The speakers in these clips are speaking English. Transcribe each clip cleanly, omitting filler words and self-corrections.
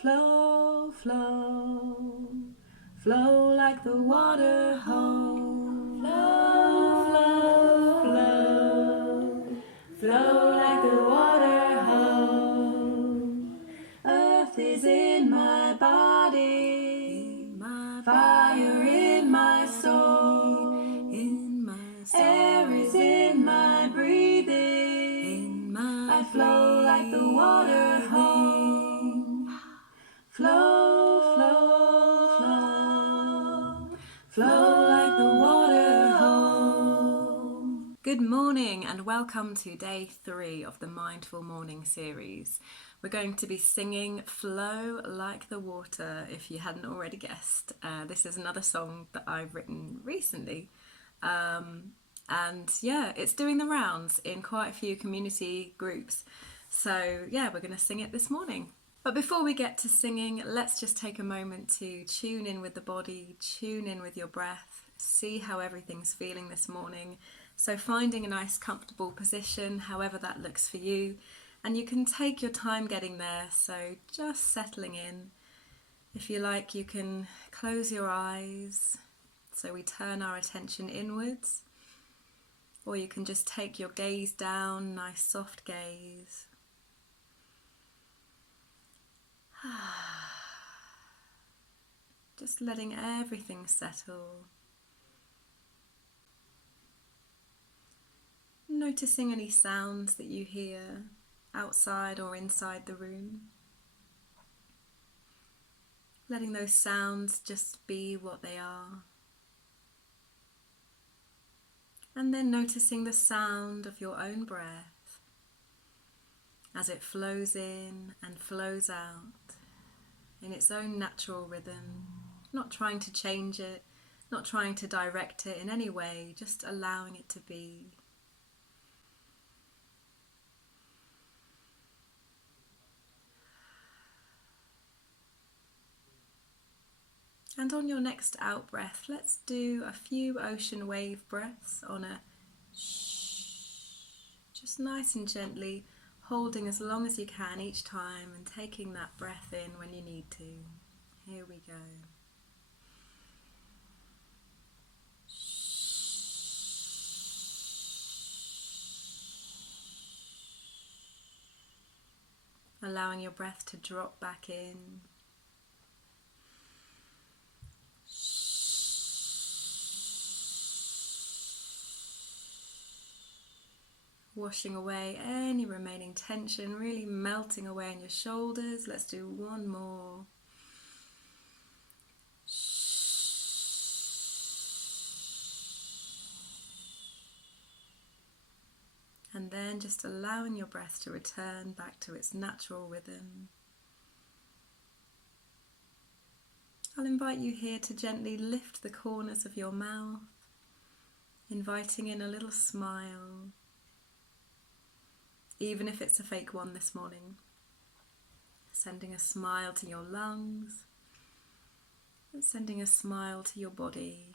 flow, flow, flow like the water home. Flow, flow, flow, flow like the water home. Earth is in my body, fire in my soul, air is in my breathing, I flow like the water home. Flow, flow, flow, flow like the water home. Good morning and welcome to day 3 of the Mindful Morning series. We're going to be singing Flow Like the Water, if you hadn't already guessed. This is another song that I've written recently. And yeah, it's doing the rounds in quite a few community groups. So yeah, we're going to sing it this morning. But before we get to singing, let's just take a moment to tune in with the body, tune in with your breath, see how everything's feeling this morning. So finding a nice comfortable position, however that looks for you. And you can take your time getting there, so just settling in. If you like, you can close your eyes, so we turn our attention inwards. Or you can just take your gaze down, nice soft gaze. Just letting everything settle. Noticing any sounds that you hear outside or inside the room. Letting those sounds just be what they are. And then noticing the sound of your own breath as it flows in and flows out in its own natural rhythm, not trying to change it, not trying to direct it in any way, just allowing it to be. And on your next out breath, let's do a few ocean wave breaths on a shh, just nice and gently, holding as long as you can each time and taking that breath in when you need to. Here we go. Allowing your breath to drop back in. Washing away any remaining tension, really melting away in your shoulders. Let's do one more. And then just allowing your breath to return back to its natural rhythm. I'll invite you here to gently lift the corners of your mouth, inviting in a little smile. Even if it's a fake one this morning, sending a smile to your lungs, and sending a smile to your body,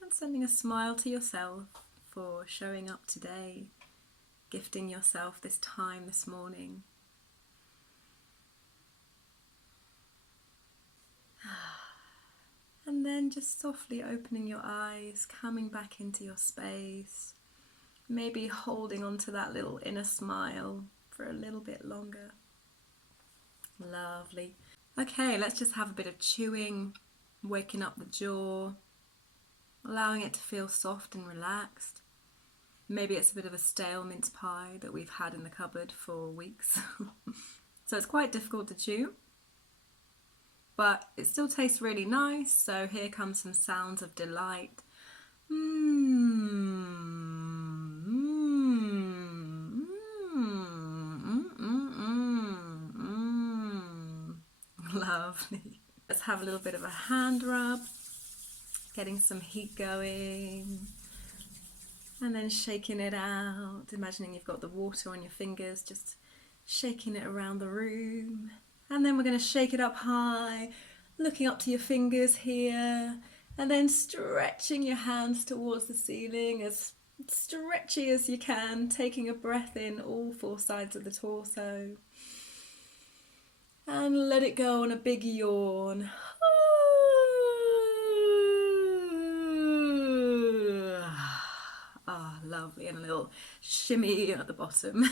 and sending a smile to yourself for showing up today, gifting yourself this time this morning. And then just softly opening your eyes, coming back into your space. Maybe holding on to that little inner smile for a little bit longer. Lovely. Okay, let's just have a bit of chewing, waking up the jaw, allowing it to feel soft and relaxed. Maybe it's a bit of a stale mince pie that we've had in the cupboard for weeks. So it's quite difficult to chew, but it still tastes really nice. So here comes some sounds of delight. Lovely. Let's have a little bit of a hand rub, getting some heat going, and then shaking it out, imagining you've got the water on your fingers, just shaking it around the room. And then we're going to shake it up high, looking up to your fingers here, and then stretching your hands towards the ceiling as stretchy as you can, taking a breath in all 4 sides of the torso. And let it go on a big yawn. Ah, lovely. And a little shimmy at the bottom.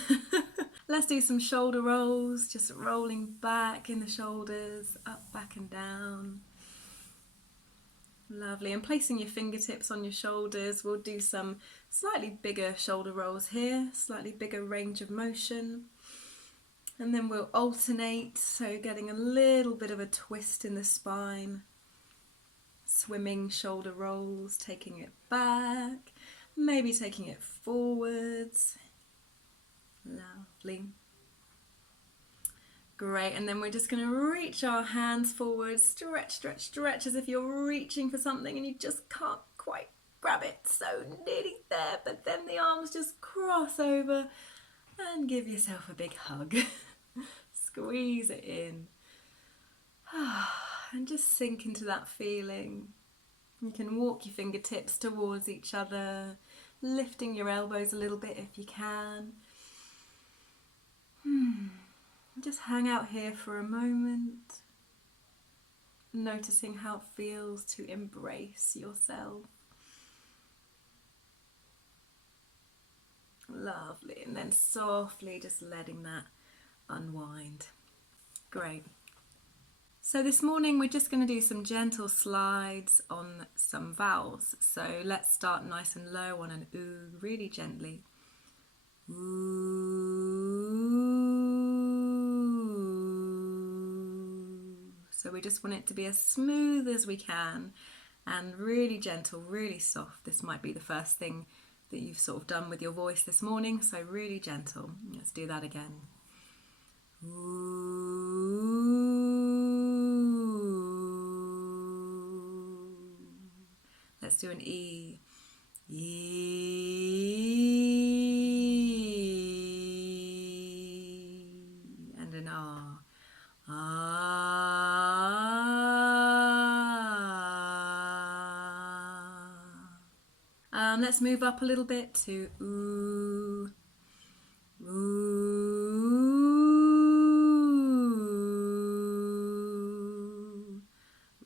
Let's do some shoulder rolls, just rolling back in the shoulders, up, back and down. Lovely. And placing your fingertips on your shoulders, we'll do some slightly bigger shoulder rolls here, slightly bigger range of motion. And then we'll alternate, so getting a little bit of a twist in the spine. Swimming shoulder rolls, taking it back, maybe taking it forwards. Lovely. Great, and then we're just going to reach our hands forward, stretch, stretch, stretch, as if you're reaching for something and you just can't quite grab it. So nearly there, but then the arms just cross over and give yourself a big hug. Squeeze it in. And just sink into that feeling. You can walk your fingertips towards each other, lifting your elbows a little bit if you can. Just hang out here for a moment, noticing how it feels to embrace yourself. Lovely, and then softly just letting that unwind. Great. So this morning we're just going to do some gentle slides on some vowels. So let's start nice and low on an ooh, really gently. Ooh. So we just want it to be as smooth as we can and really gentle, really soft. This might be the first thing that you've sort of done with your voice this morning, so really gentle. Let's do that again. Ooh. Let's do an E. E. And an R. Let's move up a little bit to ooh. Ooh.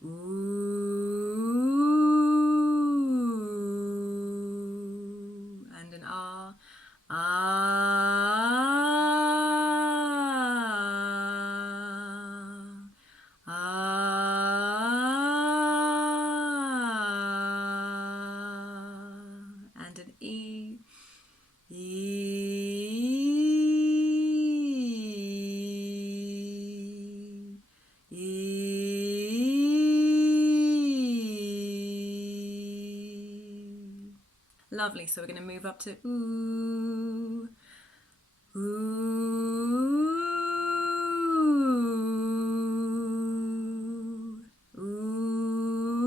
Ooh. And an R. Ah. And an E. Lovely, so we're going to move up to ooh, ooh, ooh,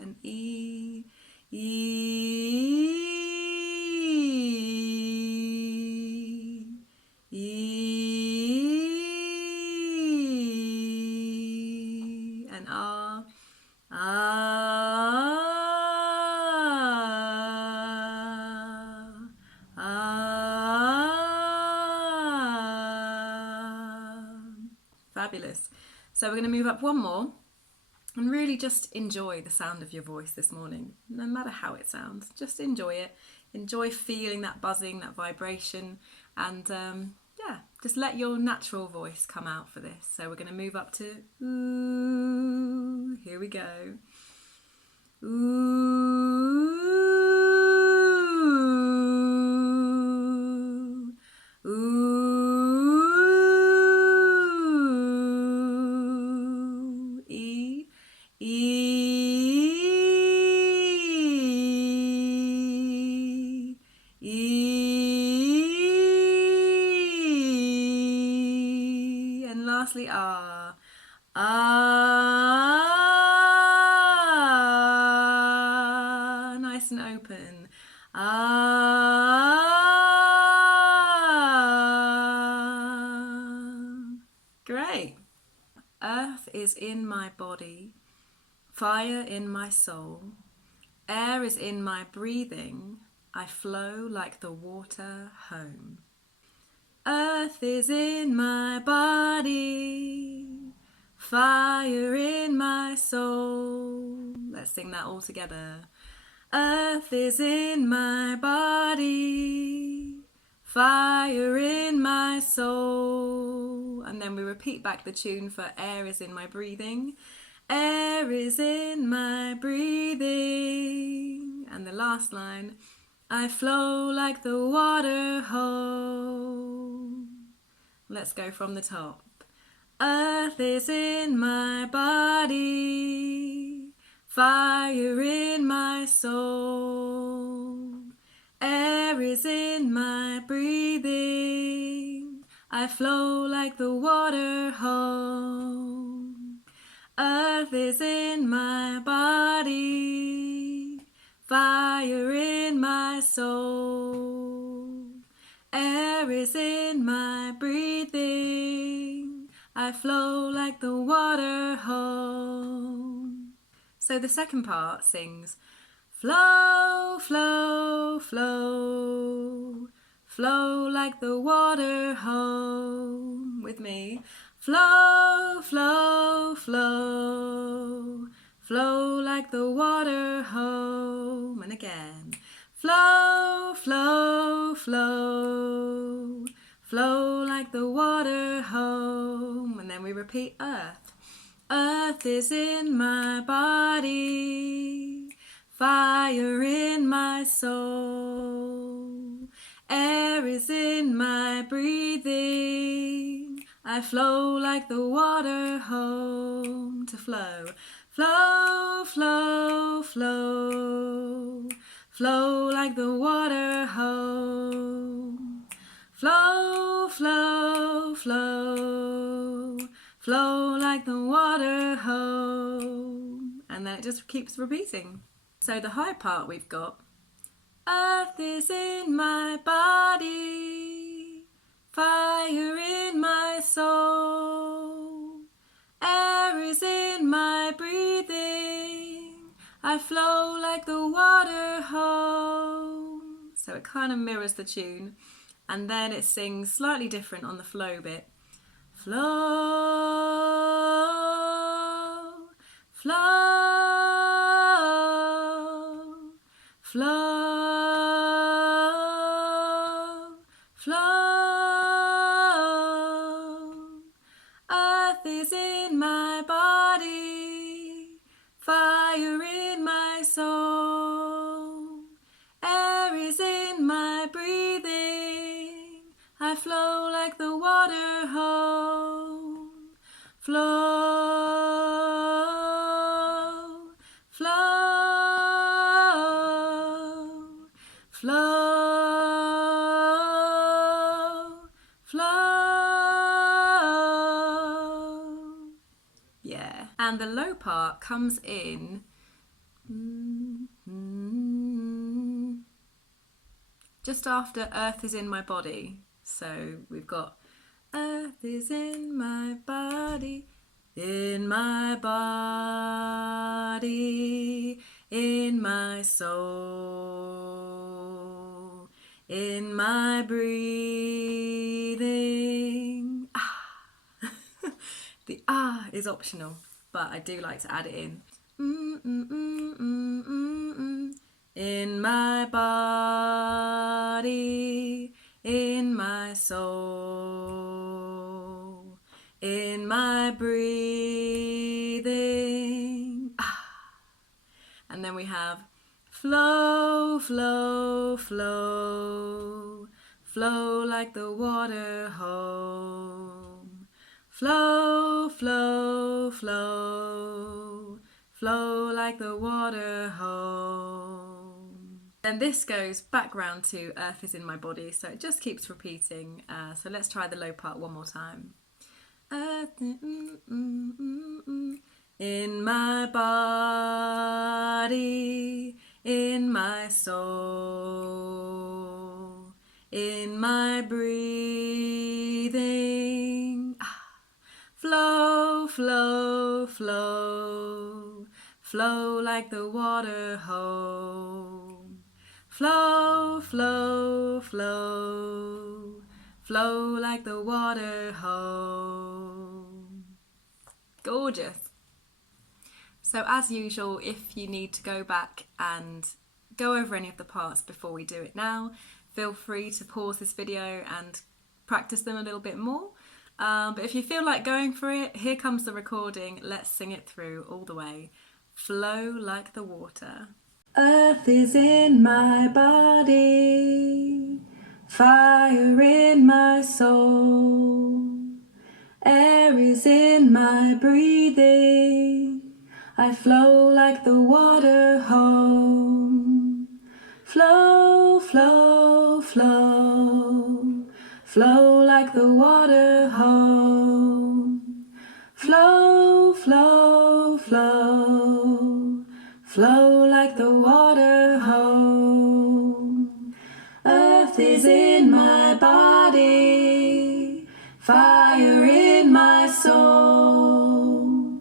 and E, and R. Fabulous. So we're going to move up one more and really just enjoy the sound of your voice this morning, no matter how it sounds. Just enjoy it. Enjoy feeling that buzzing, that vibration, and yeah, just let your natural voice come out for this. So we're going to move up to ooh. Here we go. Ooh. Ooh. E. E. E. And lastly, R. Ah, nice and open. Ah. Great. Earth is in my body, fire in my soul, air is in my breathing, I flow like the water home. Earth is in my body, fire in my soul. Let's sing that all together. Earth is in my body, fire in my soul. And then we repeat back the tune for air is in my breathing. Air is in my breathing. And the last line, I flow like the water hole. Let's go from the top. Earth is in my body, fire in my soul. Air is in my breathing, I flow like the water hole. Earth is in my body, fire in my soul. Air is in my breathing, I flow like the water hole. So the second part sings, flow, flow, flow, flow like the water hole. With me. Flow, flow, flow, flow like the water home. And again. Flow, flow, flow, flow like the water home. And then we repeat earth. Earth is in my body, fire in my soul. Air is in my breathing, I flow like the water home. To flow. Flow, flow, flow, flow like the water home. Flow, flow, flow, flow like the water home. And then it just keeps repeating. So the high part we've got, earth is in my body, fire in my soul. Air is in my breathing, I flow like the water home. So it kind of mirrors the tune. And then it sings slightly different on the flow bit. Flow, flow, flow, flow. Earth is in my body, fire in my soul. Air is in my breathing, I flow like the water home. Flow, flow, flow, flow. Yeah. And the low part comes in just after earth is in my body. So we've got earth is in my body, in my body, in my soul, in my breathing. Ah. The ah is optional, but I do like to add it in. In my body, in my soul, in my breathing. Ah. And then we have flow, flow, flow, flow like the water home. Flow, flow, flow, flow like the water home. Then this goes back round to earth is in my body, so it just keeps repeating. So let's try the low part one more time. Earth in my body, in my soul, in my breathing. Flow, flow, flow, flow like the water home. Flow, flow, flow, flow like the water home. Gorgeous. So as usual, if you need to go back and go over any of the parts before we do it now, feel free to pause this video and practice them a little bit more. But if you feel like going for it, here comes the recording. Let's sing it through all the way. Flow like the water. Earth is in my body, fire in my soul, air is in my breathing, I flow like the water home. Flow, flow, flow, flow like the water home. Flow, flow, flow, flow like the water home. Earth is in my body, fire in my soul,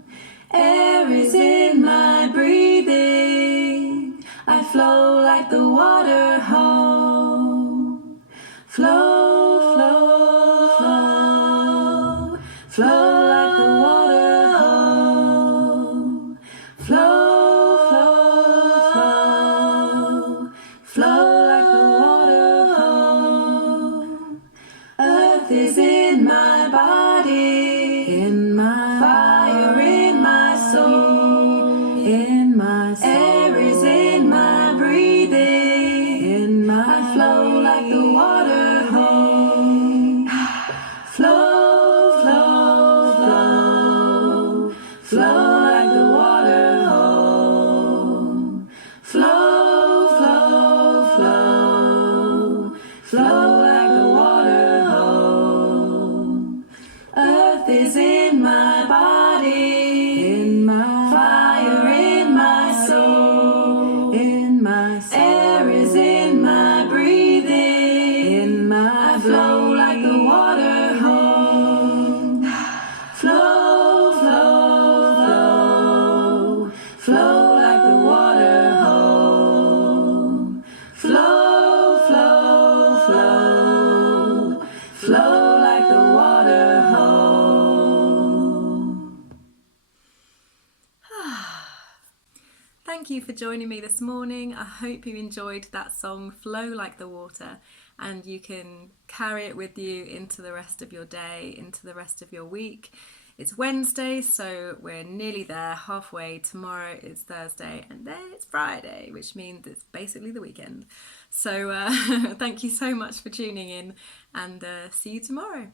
air is in my breathing, I flow like the water home. Flow, flow, flow, flow like the water home. Flow, flow, flow, flow like the water home. Earth is in my body, in my fire, in my soul, in my soul. Air is in my breathing, in my I flow like the water home. Flow, flow, flow, flow like the water home. Flow, flow, flow, flow like the water home. Earth is in my body, in my fire, in my soul, in my soul. Air is in my breathing, in my I flow like the water home. Flow, flow, flow, flow like the water home. Flow, flow, flow, flow like the water home. Thank you for joining me this morning. I hope you enjoyed that song, Flow Like the Water, and you can carry it with you into the rest of your day, into the rest of your week. It's Wednesday, so we're nearly there, halfway. Tomorrow is Thursday, and then it's Friday, which means it's basically the weekend. So thank you so much for tuning in, and see you tomorrow.